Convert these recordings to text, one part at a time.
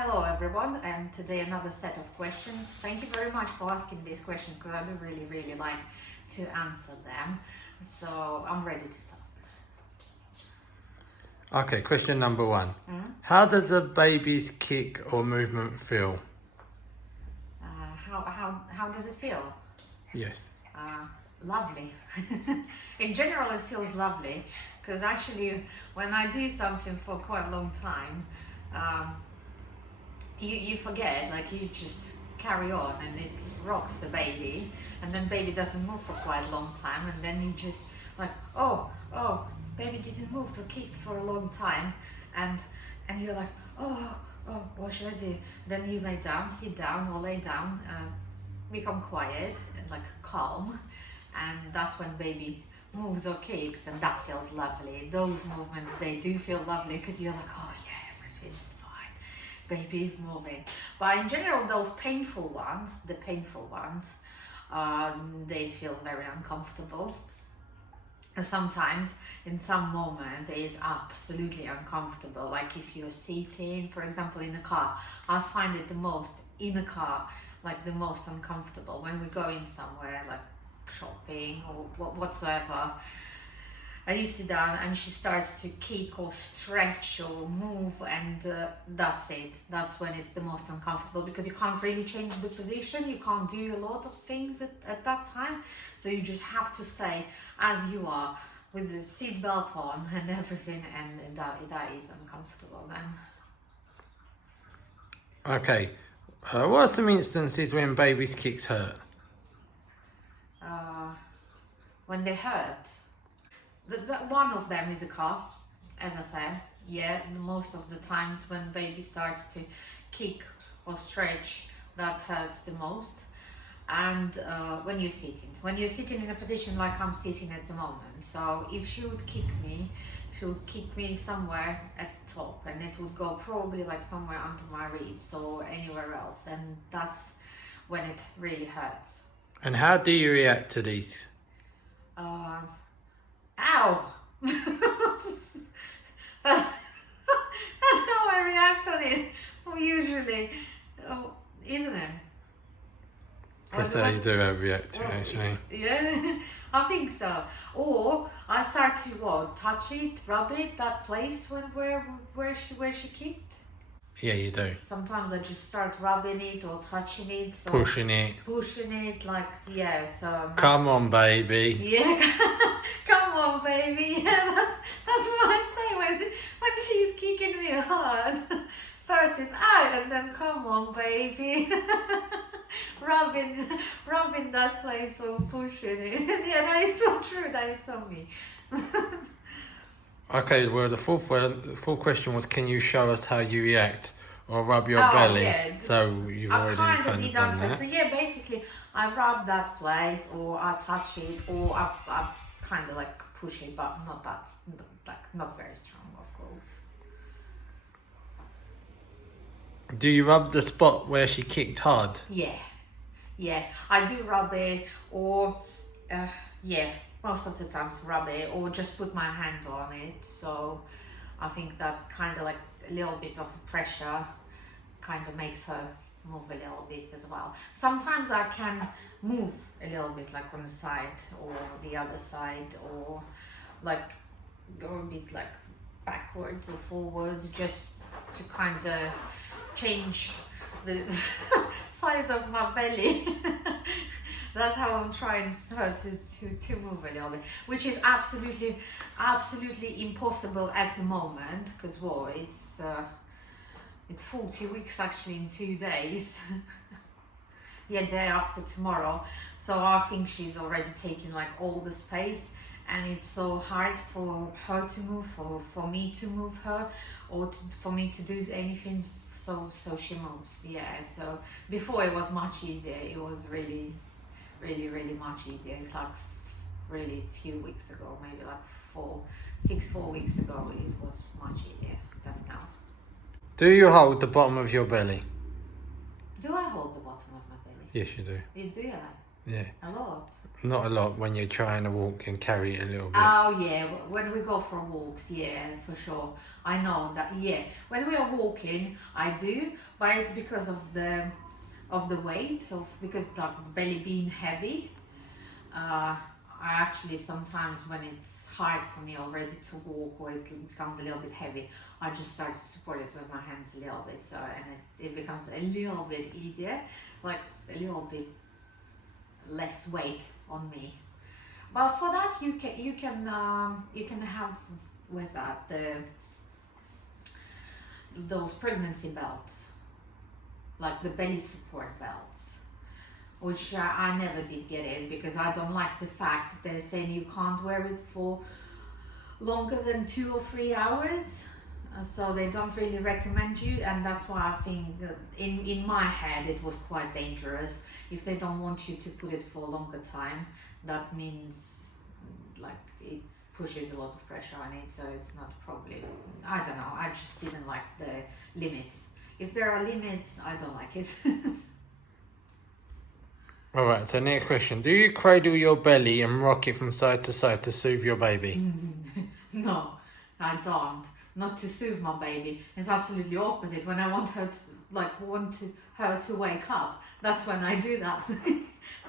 Hello everyone, and today another set of questions. Thank you very much for asking these questions because I do really like to answer them. So I'm ready to start. Okay, question number one. How does a baby's kick or movement feel? How does it feel? Yes. Lovely. In general, it feels lovely because actually, when I do something for quite a long time, you forget, like you just carry on and it rocks the baby, and then baby doesn't move for quite a long time, and then you just like, oh, baby didn't move to kick for a long time, and you're like, oh, what should I do? Then you lay down, sit down or lay down, become quiet and like calm, and that's when baby moves or kicks, and that feels lovely. Those movements, they do feel lovely because you're like, oh yeah, everything is fine, baby is moving. But in general, those painful ones, they feel very uncomfortable. Sometimes in some moments it's absolutely uncomfortable, like if you're sitting, for example, in a car. I find it the most in a car, like the most uncomfortable when we go in somewhere like shopping or whatsoever, and you sit down and she starts to kick or stretch or move, and that's it. That's when it's the most uncomfortable because you can't really change the position. You can't do a lot of things at that time. So you just have to stay as you are with the seat belt on and everything, and that is uncomfortable then. Okay. What are some instances when baby's kicks hurt? When they hurt, one of them is a cough, as I said. Yeah, most of the times when baby starts to kick or stretch, that hurts the most. And when you're sitting in a position like I'm sitting at the moment. So if she would kick me somewhere at the top, and it would go probably like somewhere under my ribs or anywhere else, and that's when it really hurts. And how do you react to these? Ow! that's, that's how I react on it usually, isn't it? That's how you do react to it, actually. Yeah, I think so. Or I start to touch it, rub it, that place where she kicked. Yeah, you do. Sometimes I just start rubbing it or touching it, so Pushing it. like, yeah. So Come on, baby. yeah, come on, baby. Yeah, that's what I say when she's kicking me hard. First it's out, and then come on, baby. rubbing that place or pushing it. Yeah, that is so true. That is so me. Okay, well, the fourth question was, can you show us how you react or rub your belly? Yeah. So you've I already kind kind of of did done answer. that. So yeah, basically I rub that place, or I touch it, or I kind of like push it, but not that, like not very strong, of course. Do you rub the spot where she kicked hard? Yeah, I do rub it, or yeah, most of the times rub it, or just put my hand on it. So I think that kind of like a little bit of pressure kind of makes her move a little bit as well. Sometimes I can move a little bit, like on the side or the other side, or like go a bit like backwards or forwards, just to kind of change the size of my belly. That's how I'm trying her to move a little bit, which is absolutely impossible at the moment, because it's 40 weeks actually in 2 days. Yeah, day after tomorrow. So I think she's already taken like all the space, and it's so hard for her to move, for me to move her, or for me to do anything. So she moves. Yeah. So before it was much easier. It was really much easier. It's like really few weeks ago, maybe like 4 weeks ago, it was much easier than now. Do you hold the bottom of your belly? Do I hold the bottom of my belly? Yes, you do. You do, yeah. Yeah. A lot. Not a lot when you're trying to walk and carry it a little bit. Oh yeah, when we go for walks, yeah, for sure. I know that. Yeah, when we are walking, I do, but it's because of the weight because like belly being heavy. I actually sometimes when it's hard for me already to walk or it becomes a little bit heavy, I just start to support it with my hands a little bit. So and it becomes a little bit easier, like a little bit less weight on me. But for that, you can have what's that those pregnancy belts, like the belly support belts, which I never did get it because I don't like the fact that they're saying you can't wear it for longer than 2 or 3 hours. So they don't really recommend you, and that's why I think in my head it was quite dangerous. If they don't want you to put it for a longer time, that means like it pushes a lot of pressure on it, so it's not probably, I don't know, I just didn't like the limits. If there are limits, I don't like it. All right, so next question. Do you cradle your belly and rock it from side to side to soothe your baby? No, I don't. Not to soothe my baby. It's absolutely opposite. When I want her to wake up, that's when I do that.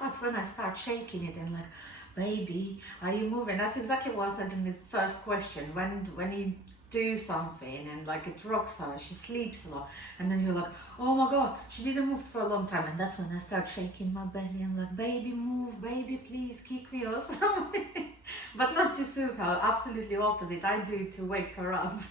That's when I start shaking it and like, baby, are you moving? That's exactly what I said in the first question. When you do something and like it rocks her, she sleeps a lot, and then you're like, oh my god, she didn't move for a long time, and that's when I start shaking my belly. I'm like, baby, move, baby, please kick me or something. But not to soothe her, absolutely opposite. I do to wake her up.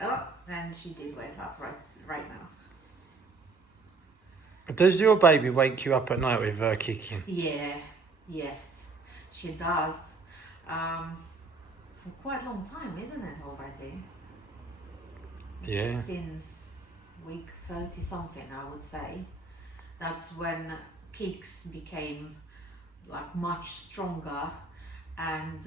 Oh, and she did wake up right now. Does your baby wake you up at night with her kicking? Yeah, yes, she does. For quite a long time, isn't it already? Yeah. Since week 30 something, I would say. That's when kicks became like much stronger, and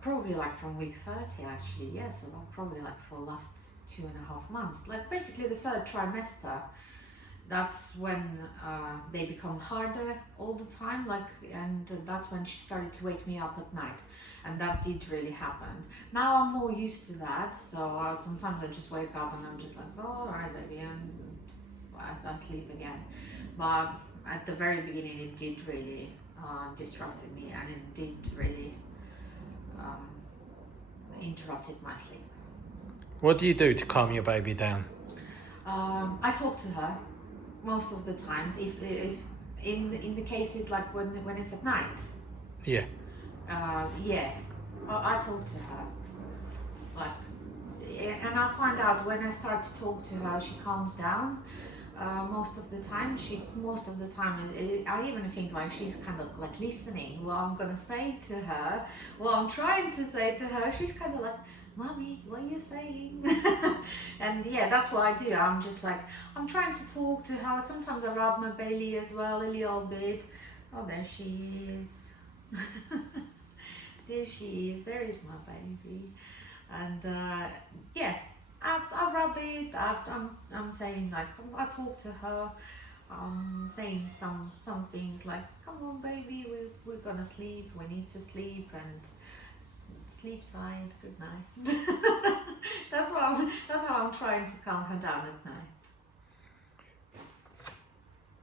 probably like from week 30 actually, yeah, so like probably like for last 2.5 months, like basically the third trimester. That's when they become harder all the time, like, and that's when she started to wake me up at night, and that did really happen. Now I'm more used to that, so sometimes I just wake up and I'm just like, oh, alright baby, and I sleep again. But at the very beginning it did really disrupted me, and it did really interrupted my sleep. What do you do to calm your baby down? I talk to her most of the times. If in the cases like when it's at night. Yeah. Yeah, I talk to her. Like, and I find out when I start to talk to her, she calms down. Most of the time, I even think like she's kind of like listening what I'm gonna say to her, what I'm trying to say to her. She's kind of like, Mommy, what are you saying? And yeah, that's what I do. I'm just like, I'm trying to talk to her. Sometimes I rub my belly as well a little bit. Oh, there she is. There she is. There is my baby. And yeah, I rub it. I'm saying like, I talk to her. Saying some things like, come on baby, we're gonna sleep. We need to sleep, and sleep tight, good night. That's how I'm trying to calm her down at night.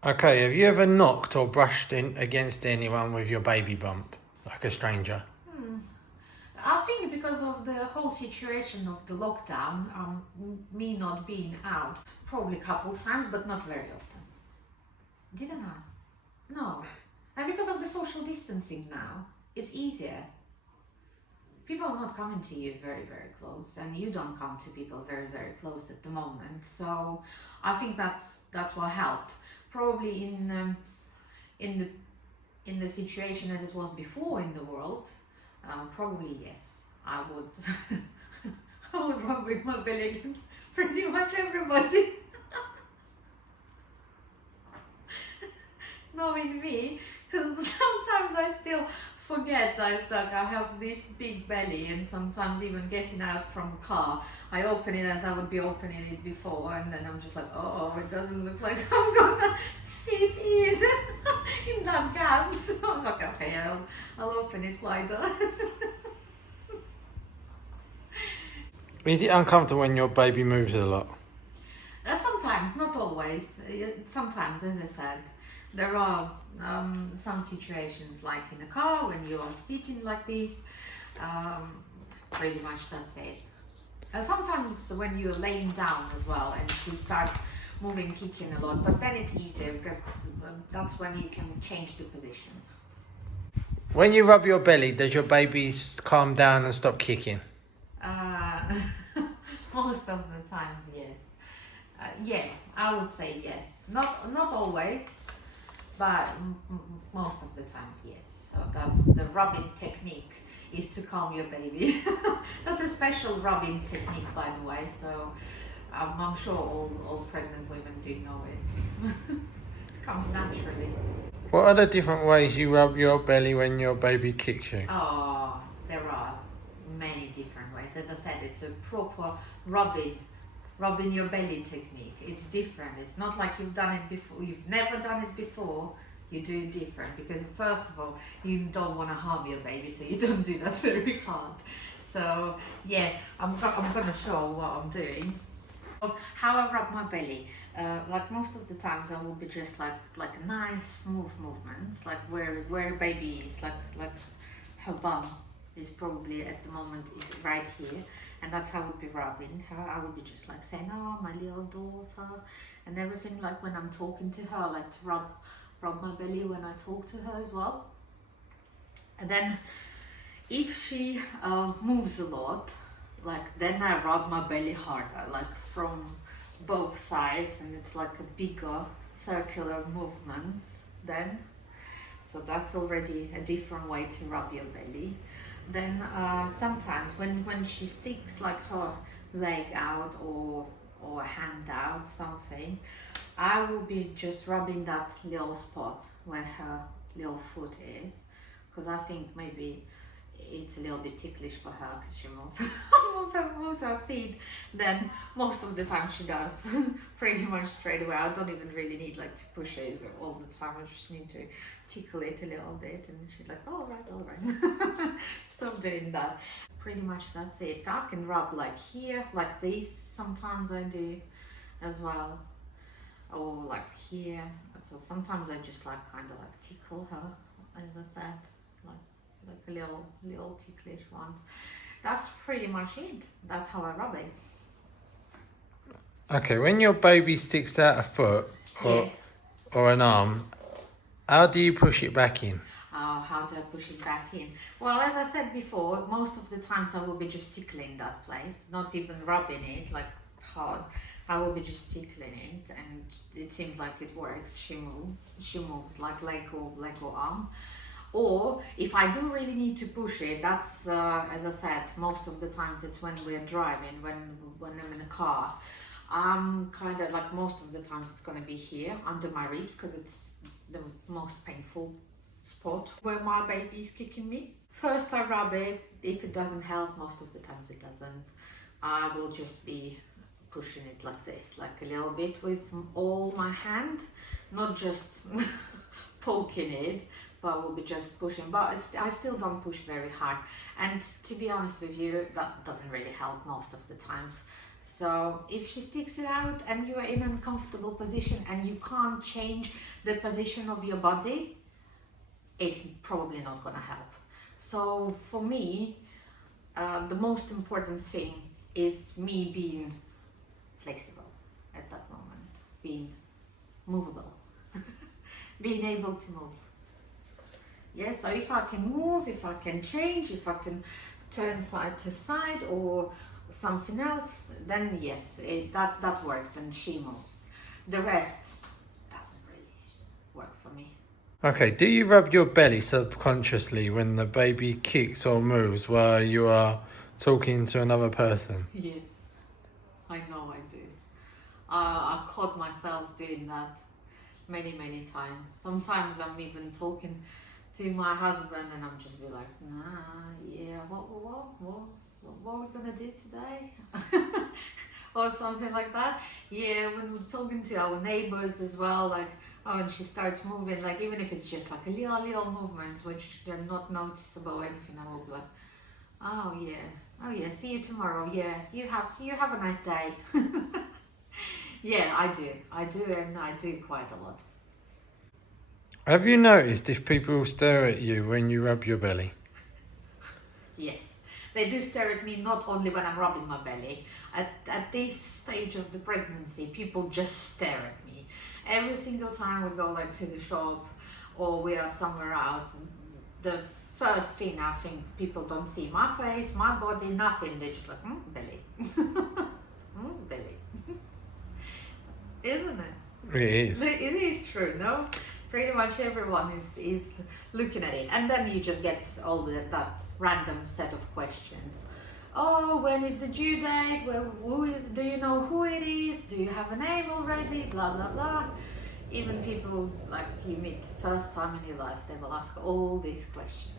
Okay, have you ever knocked or brushed against anyone with your baby bump, like a stranger? I think because of the whole situation of the lockdown, me not being out, probably a couple times, but not very often. Didn't I? No. And because of the social distancing now, it's easier. People are not coming to you very, very close, and you don't come to people very, very close at the moment. So I think that's what helped. Probably in the situation as it was before in the world, probably yes, I would I would rub with my belly against pretty much everybody. Knowing me, because sometimes I still forget that I have this big belly, and sometimes even getting out from a car, I open it as I would be opening it before, and then I'm just like, oh, it doesn't look like I'm gonna it in that gap. So I'm like, okay, I'll open it wider. Is it uncomfortable when your baby moves a lot? Sometimes, not always. Sometimes, as I said, there are some situations like in a car when you are sitting like this. Pretty much that's it. Sometimes when you're laying down as well and you start moving, kicking a lot, but then it's easier because that's when you can change the position. When you rub your belly, does your baby calm down and stop kicking? Most of the time, yes. Yeah, I would say yes. Not always, but most of the times, yes. So that's the rubbing technique, is to calm your baby. That's a special rubbing technique, by the way. So I'm sure all pregnant women do know it. It comes naturally. What are the different ways you rub your belly when your baby kicks you? Oh, there are many different ways. As I said, it's a proper rubbing your belly technique. It's different. It's not like you've done it before. You've never done it before. You do it different because first of all, you don't want to harm your baby, so you don't do that very hard. So yeah, I'm gonna show what I'm doing. How I rub my belly. Like most of the times, I will be just like nice smooth movements, like where baby is, like her bum is probably at the moment is right here, and that's how I would be rubbing her. I would be just like saying, "Oh, my little daughter," and everything. Like when I'm talking to her, I like to rub my belly when I talk to her as well. And then if she moves a lot, like then I rub my belly harder, like from both sides, and it's like a bigger circular movement then. So that's already a different way to rub your belly. Then sometimes when she sticks like her leg out or a hand out, something, I will be just rubbing that little spot where her little foot is, because I think maybe it's a little bit ticklish for her because she moves her feet. Then most of the time she does pretty much straight away. I don't even really need like to push it all the time. I just need to tickle it a little bit, and she's like, all right. Stop doing that. Pretty much that's it. I can rub like here, like this. Sometimes I do as well, or like here. So sometimes I just like kind of like tickle her, as I said, like a little ticklish ones. That's pretty much it. That's how I rub it. Okay, when your baby sticks out a foot or an arm, how do you push it back in? How do I push it back in? Well, as I said before, most of the times I will be just tickling that place, not even rubbing it like hard. I will be just tickling it, and it seems like it works. She moves like Lego arm. Or if I do really need to push it, that's as I said, most of the times it's when we're driving, when I'm in a car. I'm kind of like, most of the times it's going to be here under my ribs, because it's the most painful spot where my baby is kicking me. First I rub it. If it doesn't help, most of the times it doesn't, I will just be pushing it like this, like a little bit with all my hand, not just poking it, but we'll be just pushing. But I still don't push very hard, and to be honest with you, that doesn't really help most of the times. So if she sticks it out and you are in an uncomfortable position and you can't change the position of your body, it's probably not gonna help. So for me, the most important thing is me being flexible at that moment, being movable, being able to move. Yeah, so if I can move, if I can change, if I can turn side to side or something else, then yes, that works and she moves. The rest doesn't really work for me. Okay, do you rub your belly subconsciously when the baby kicks or moves while you are talking to another person? Yes, I know I do. I caught myself doing that many times. Sometimes I'm even talking to my husband and I'm just be like, nah, yeah, what are we gonna do today? Or something like that. Yeah, when we're talking to our neighbors as well, like Oh, and she starts moving, like even if it's just like a little movements, which they're not noticeable or anything, I will be like, oh yeah, oh yeah, see you tomorrow. Yeah, you have a nice day. Yeah, I do, and I do quite a lot. Have you noticed if people stare at you when you rub your belly? Yes, they do stare at me not only when I'm rubbing my belly. At this stage of the pregnancy, people just stare at me. Every single time we go like to the shop or we are somewhere out, the first thing I think people don't see my face, my body, nothing. They're just like, belly. Belly. Isn't it? It is. It is true, no? Pretty much everyone is looking at it. And then you just get all that random set of questions. Oh, when is the due date? Well, do you know who it is? Do you have a name already? Blah, blah, blah. Even people like you meet the first time in your life, they will ask all these questions.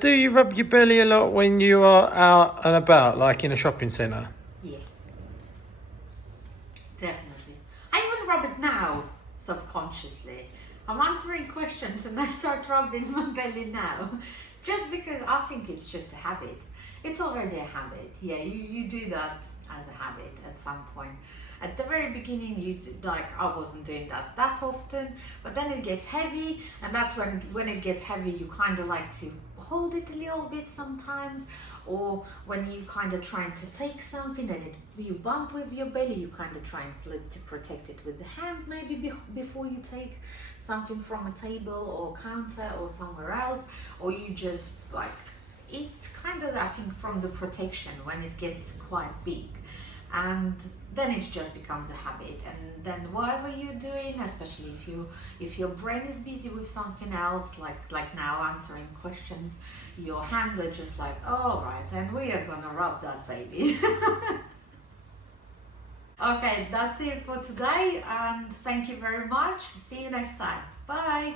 Do you rub your belly a lot when you are out and about, like in a shopping centre? Yeah, definitely. I even rub it now, subconsciously. I'm answering questions and I start rubbing my belly now. Just because I think it's just a habit. It's already a habit. Yeah, you do that as a habit at some point. At the very beginning, I wasn't doing that often, but then it gets heavy, and that's when it gets heavy, you kind of like to hold it a little bit sometimes, or when you kind of trying to take something and you bump with your belly, you kind of trying to protect it with the hand maybe before you take something from a table or counter or somewhere else, or you just like it kind of, I think, from the protection when it gets quite big, and then it just becomes a habit. And then whatever you're doing, especially if your brain is busy with something else, like now answering questions, your hands are just like, all right, then we are gonna rub that baby. Okay, that's it for today, and thank you very much. See you next time. Bye.